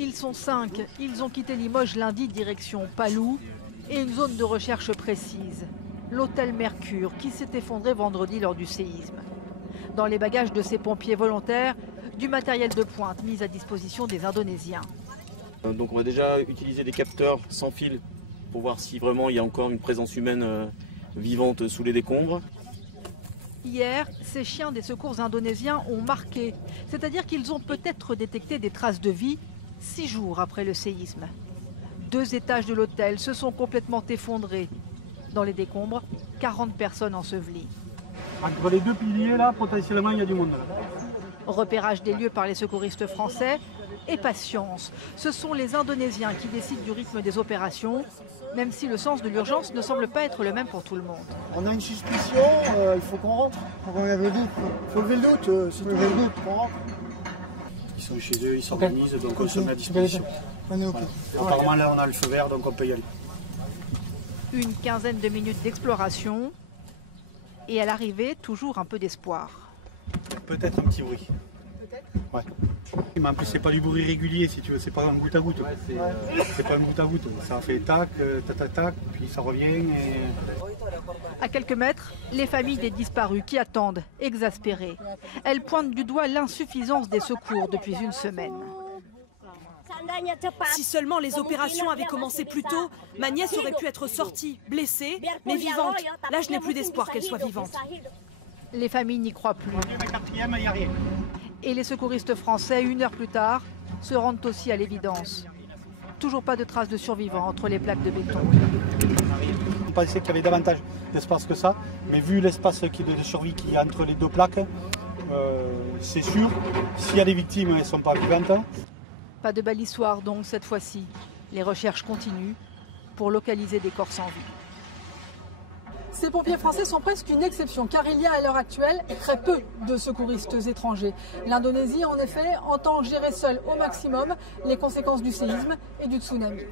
Ils sont 5. Ils ont quitté Limoges lundi direction Palou et une zone de recherche précise. L'hôtel Mercure qui s'est effondré vendredi lors du séisme. Dans les bagages de ces pompiers volontaires, du matériel de pointe mis à disposition des Indonésiens. Donc on va déjà utiliser des capteurs sans fil pour voir si vraiment il y a encore une présence humaine vivante sous les décombres. Hier, ces chiens des secours indonésiens ont marqué, c'est-à-dire qu'ils ont peut-être détecté des traces de vie 6 jours après le séisme. 2 étages de l'hôtel se sont complètement effondrés. Dans les décombres, 40 personnes ensevelies. Entre les 2 piliers, là, potentiellement, il y a du monde. Repérage des lieux par les secouristes français et patience. Ce sont les Indonésiens qui décident du rythme des opérations, même si le sens de l'urgence ne semble pas être le même pour tout le monde. On a une suspicion, il faut qu'on rentre. Il faut lever le doute. Il faut lever le doute, c'est tout. Lever le doute, qu'on rentre. Ils sont chez eux, ils s'organisent, donc on se met à disposition. On est OK. Voilà. Apparemment, là, on a le feu vert, donc on peut y aller. Une quinzaine de minutes d'exploration et à l'arrivée, toujours un peu d'espoir. Peut-être un petit bruit. Peut-être. Ouais. Mais en plus, c'est pas du bruit régulier, si tu veux, c'est pas un goutte à goutte. C'est pas un goutte à goutte. Ça fait tac, tac, tac, tac, puis ça revient. Et... À quelques mètres, les familles des disparus qui attendent, exaspérées. Elles pointent du doigt l'insuffisance des secours depuis une semaine. Si seulement les opérations avaient commencé plus tôt, ma nièce aurait pu être sortie, blessée, mais vivante. Là, je n'ai plus d'espoir qu'elle soit vivante. Les familles n'y croient plus. Il n'y a rien. Et les secouristes français, 1 heure plus tard, se rendent aussi à l'évidence. Toujours pas de traces de survivants entre les plaques de béton. On pensait qu'il y avait davantage d'espace que ça, mais vu l'espace de survie qu'il y a entre les 2 plaques, c'est sûr, s'il y a des victimes, elles ne sont pas vivantes. Pas de balissoire donc cette fois-ci. Les recherches continuent pour localiser des corps sans vie. Ces pompiers français sont presque une exception car il y a à l'heure actuelle très peu de secouristes étrangers. L'Indonésie en effet entend gérer seule au maximum les conséquences du séisme et du tsunami.